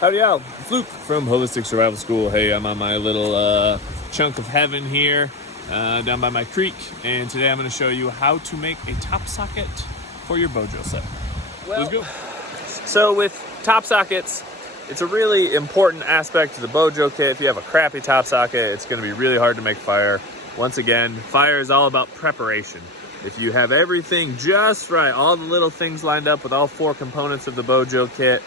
Howdy y'all, Fluke from Holistic Survival School. Hey, I'm on my little chunk of heaven here down by my creek, and today I'm going to show you how to make a top socket for your bojo set. Let's go. So with top sockets, it's a really important aspect to the bojo kit. If you have a crappy top socket, it's going to be really hard to make fire. Once again, fire is all about preparation. If you have everything just right, all the little things lined up with all 4 components of the bojo kit,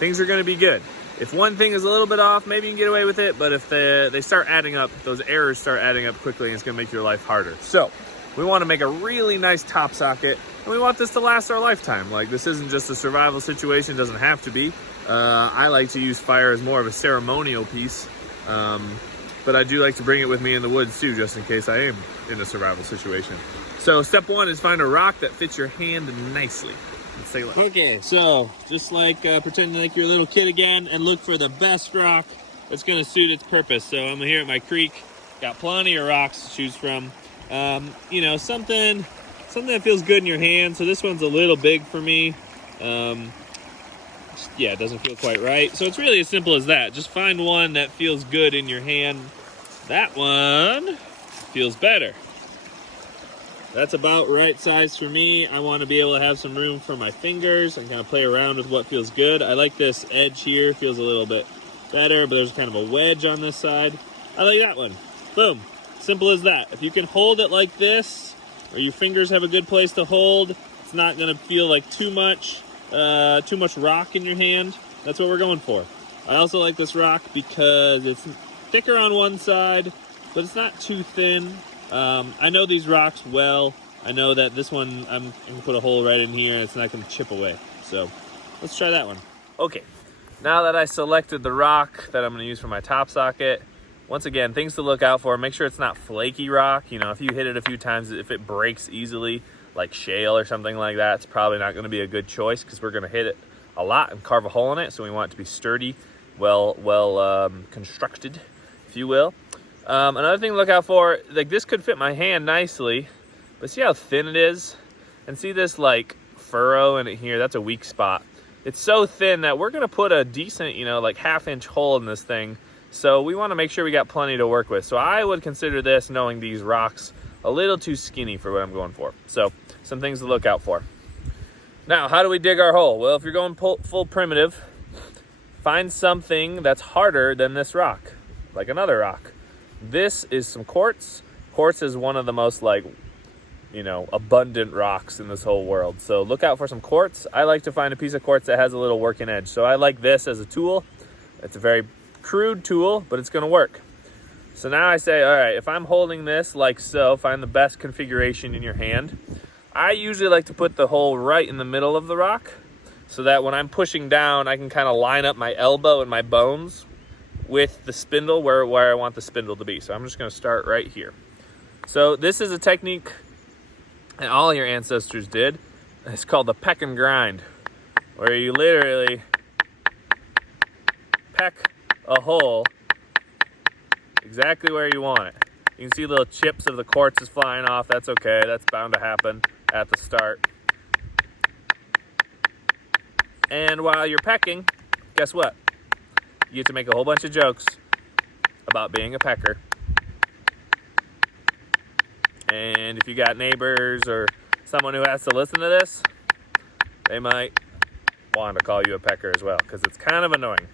things are going to be good. If one thing is a little bit off, maybe you can get away with it, but if they start adding up, those errors start adding up quickly, and it's going to make your life harder. So we want to make a really nice top socket, and we want this to last our lifetime. Like, this isn't just a survival situation, it doesn't have to be. I like to use fire as more of a ceremonial piece, but I do like to bring it with me in the woods too, just in case I am in a survival situation. So step 1 is find a rock that fits your hand nicely. Let's take a look. Okay, so just like pretending like you're a little kid again, and look for the best rock that's going to suit its purpose. So I'm here at my creek, got plenty of rocks to choose from. You know, something that feels good in your hand. So this one's a little big for me. Yeah, it doesn't feel quite right. So it's really as simple as that. Just find one that feels good in your hand. That one feels better. That's about right size for me. I want to be able to have some room for my fingers and kind of play around with what feels good. I like this edge here, feels a little bit better, but there's kind of a wedge on this side. I like that one. Boom. Simple as that. If you can hold it like this, or your fingers have a good place to hold, it's not going to feel like too much rock in your hand. That's what we're going for. I also like this rock because it's thicker on one side, but it's not too thin. I know these rocks well. I know that this one, I'm going to put a hole right in here and it's not going to chip away. So let's try that one. Okay, now that I selected the rock that I'm going to use for my top socket, once again, things to look out for. Make sure it's not flaky rock. You know, if you hit it a few times, if it breaks easily, like shale or something like that, it's probably not going to be a good choice, because we're going to hit it a lot and carve a hole in it. So we want it to be sturdy, well constructed, if you will. Another thing to look out for, like, this could fit my hand nicely, but see how thin it is? And see this like furrow in it here? That's a weak spot. It's so thin that we're gonna put a decent, you know, like 1/2-inch hole in this thing. So we want to make sure we got plenty to work with. So I would consider this, knowing these rocks, a little too skinny for what I'm going for. So some things to look out for. Now, how do we dig our hole? Well, if you're going full primitive, find something that's harder than this rock, like another rock. This is some quartz. Quartz is one of the most, like, you know, abundant rocks in this whole world. So look out for some quartz. I like to find a piece of quartz that has a little working edge. So I like this as a tool. It's a very crude tool, but it's going to work. So now I say, all right, if I'm holding this like so, find the best configuration in your hand. I usually like to put the hole right in the middle of the rock, so that when I'm pushing down, I can kind of line up my elbow and my bones with the spindle where I want the spindle to be. So I'm just going to start right here. So this is a technique that all your ancestors did. It's called the peck and grind, where you literally peck a hole exactly where you want it. You can see little chips of the quartz is flying off. That's okay. That's bound to happen at the start. And while you're pecking, guess what? You get to make a whole bunch of jokes about being a pecker. And if you got neighbors or someone who has to listen to this, they might want to call you a pecker as well, because it's kind of annoying.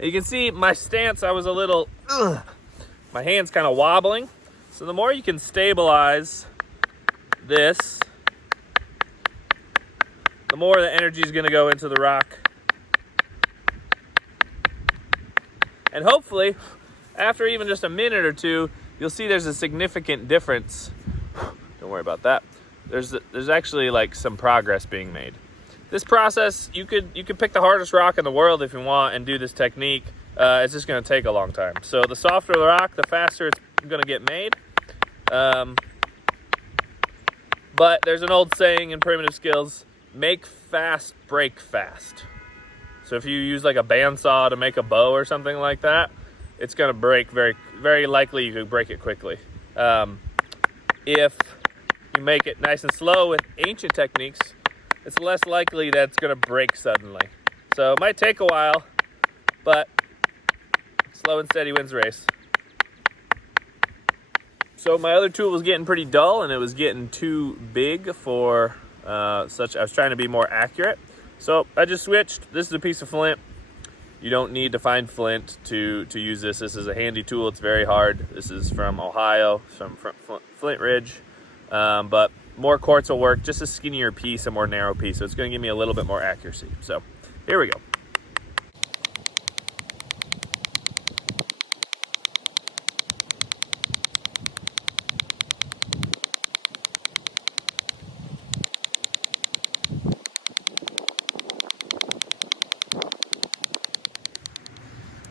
You can see my stance, I was a little, my hand's kind of wobbling. So the more you can stabilize this, the more the energy is going to go into the rock. And hopefully, after even just a minute or two, you'll see there's a significant difference. Don't worry about that. There's actually like some progress being made. This process, you could pick the hardest rock in the world if you want and do this technique. It's just going to take a long time. So the softer the rock, the faster it's going to get made. But there's an old saying in primitive skills: make fast, break fast. So if you use like a bandsaw to make a bow or something like that, it's going to break very, very likely. You could break it quickly. If you make it nice and slow with ancient techniques, it's less likely that it's going to break suddenly. So it might take a while, but slow and steady wins the race. So my other tool was getting pretty dull, and it was getting too big for I was trying to be more accurate. So I just switched. This is a piece of flint. You don't need to find flint to use this. This is a handy tool. It's very hard. This is from Ohio, from Flint Ridge. But more quartz will work. Just a skinnier piece, a more narrow piece. So it's going to give me a little bit more accuracy. So here we go.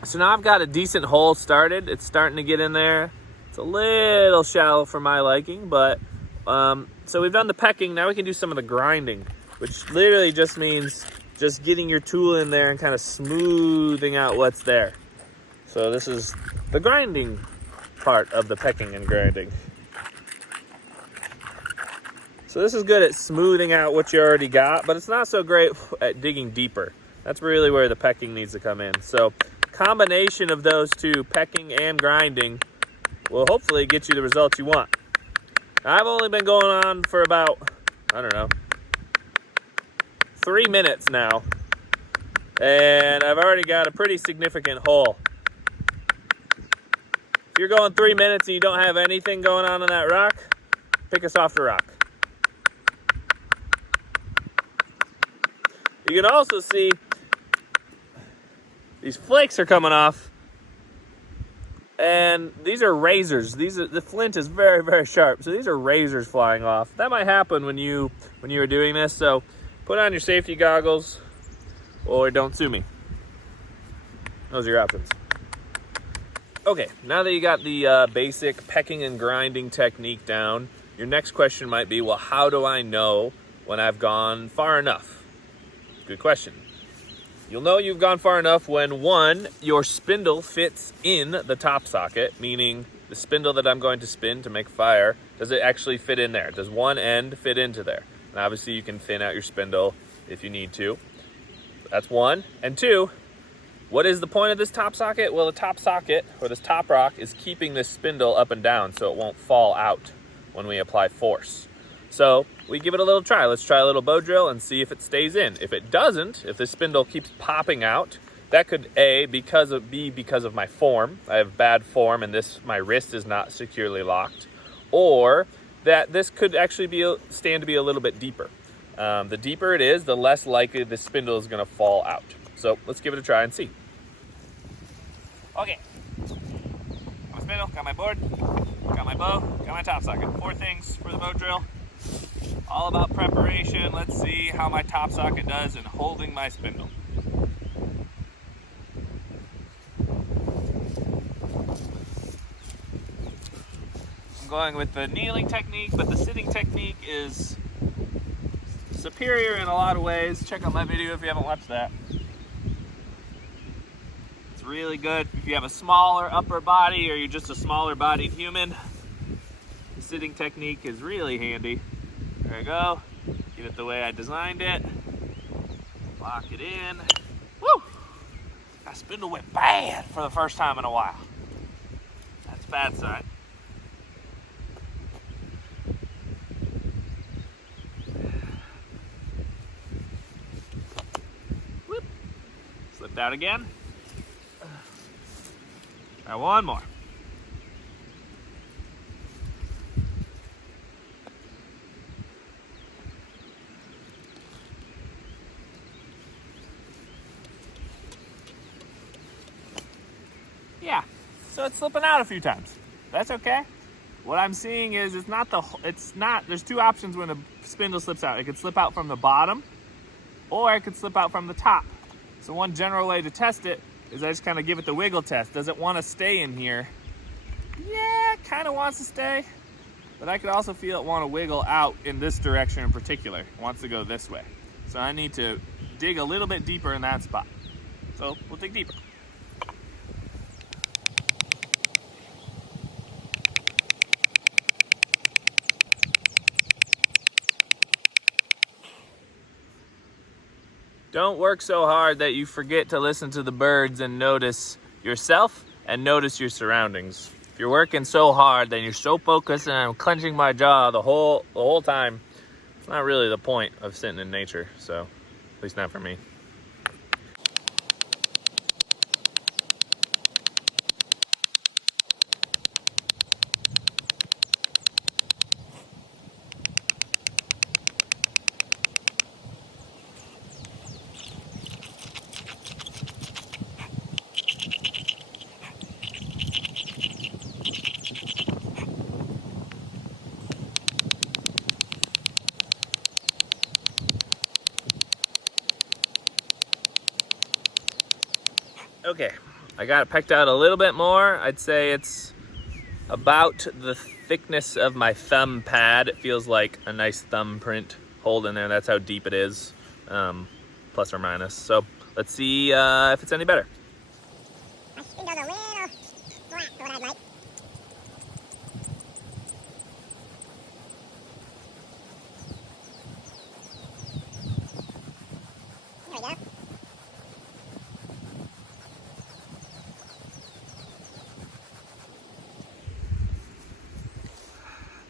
So now I've got a decent hole started. It's starting to get in there. It's a little shallow for my liking, but so we've done the pecking. Now we can do some of the grinding, which literally just means just getting your tool in there and kind of smoothing out what's there. So this is the grinding part of the pecking and grinding. So this is good at smoothing out what you already got, but it's not so great at digging deeper. That's really where the pecking needs to come in. So combination of those two, pecking and grinding, will hopefully get you the results you want. Now, I've only been going on for about, 3 minutes now, and I've already got a pretty significant hole. If you're going 3 minutes and you don't have anything going on that rock, pick a softer rock. You can also see these flakes are coming off, and these are razors. The flint is very, very sharp, so these are razors flying off. That might happen when you are doing this, so put on your safety goggles or don't sue me. Those are your options. Okay, now that you got the basic pecking and grinding technique down, your next question might be, well, how do I know when I've gone far enough? Good question. You'll know you've gone far enough when, one, your spindle fits in the top socket, meaning the spindle that I'm going to spin to make fire, does it actually fit in there? Does one end fit into there? And obviously you can thin out your spindle if you need to. That's one. And two, what is the point of this top socket? Well, the top socket, or this top rock, is keeping this spindle up and down so it won't fall out when we apply force. So we give it a little try. Let's try a little bow drill and see if it stays in. If it doesn't, if the spindle keeps popping out, that could be because of my form. I have bad form and my wrist is not securely locked. Or that this could actually stand to be a little bit deeper. The deeper it is, the less likely the spindle is going to fall out. So let's give it a try and see. Okay. Got my spindle, got my board, got my bow, got my top socket. 4 things for the bow drill. All about preparation. Let's see how my top socket does in holding my spindle. I'm going with the kneeling technique, but the sitting technique is superior in a lot of ways. Check out my video if you haven't watched that. It's really good if you have a smaller upper body or you're just a smaller bodied human. The sitting technique is really handy. There we go. Get it the way I designed it. Lock it in. Woo! That spindle went bad for the first time in a while. That's a bad sign. Whoop. Slipped out again. Try one more. Yeah, so it's slipping out a few times. That's okay. What I'm seeing is there's 2 options when the spindle slips out. It could slip out from the bottom or it could slip out from the top. So one general way to test it is I just kind of give it the wiggle test. Does it want to stay in here? Yeah, it kind of wants to stay, but I could also feel it want to wiggle out in this direction in particular. It wants to go this way. So I need to dig a little bit deeper in that spot. So we'll dig deeper. Don't work so hard that you forget to listen to the birds and notice yourself and notice your surroundings. If you're working so hard, then you're so focused, and I'm clenching my jaw the whole time. It's not really the point of sitting in nature, so at least not for me. Okay, I got it pecked out a little bit more. I'd say it's about the thickness of my thumb pad. It feels like a nice thumbprint hold in there. That's how deep it is, plus or minus. So let's see if it's any better. I think there's a little flat for what I'd like. There we go.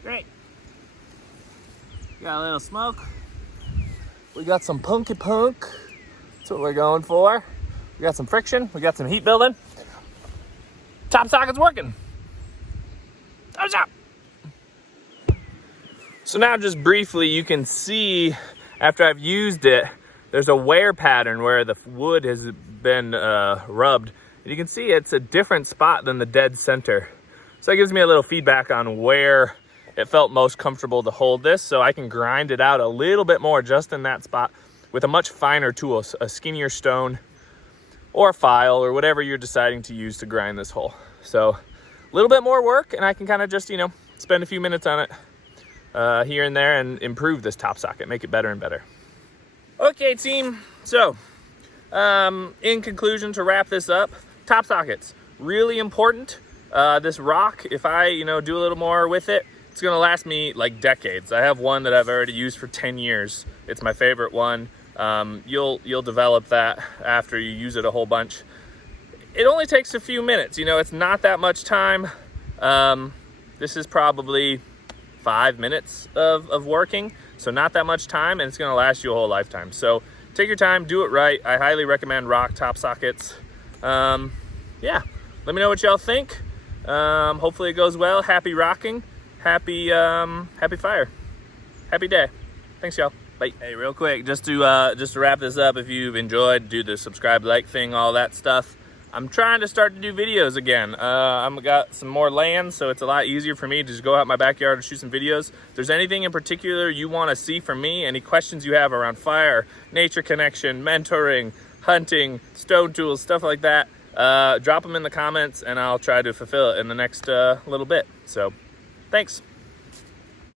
Great. Got a little smoke. We got some punky punk. That's what we're going for. We got some friction. We got some heat building. Top socket's working. Thumbs up. So now just briefly, you can see after I've used it, there's a wear pattern where the wood has been rubbed. And you can see it's a different spot than the dead center. So that gives me a little feedback on where it felt most comfortable to hold this, so I can grind it out a little bit more just in that spot with a much finer tool, a skinnier stone or a file or whatever you're deciding to use to grind this hole. So a little bit more work, and I can kind of just, spend a few minutes on it here and there and improve this top socket, make it better and better. Okay, team, so in conclusion, to wrap this up, top sockets, really important. This rock, if I, do a little more with it, it's gonna last me like decades. I have one that I've already used for 10 years. It's my favorite one. You'll develop that after you use it a whole bunch. It only takes a few minutes, it's not that much time. This is probably 5 minutes of working, so not that much time, and it's gonna last you a whole lifetime. So take your time, do it right. I highly recommend rock top sockets. Yeah, let me know what y'all think. Hopefully it goes well. Happy rocking. Happy fire. Happy day. Thanks, y'all. Bye. Hey, real quick, just to wrap this up, if you've enjoyed, do the subscribe, like thing, all that stuff. I'm trying to start to do videos again. I've got some more land, so it's a lot easier for me to just go out in my backyard and shoot some videos. If there's anything in particular you want to see from me, any questions you have around fire, nature connection, mentoring, hunting, stone tools, stuff like that, drop them in the comments and I'll try to fulfill it in the next little bit. So thanks.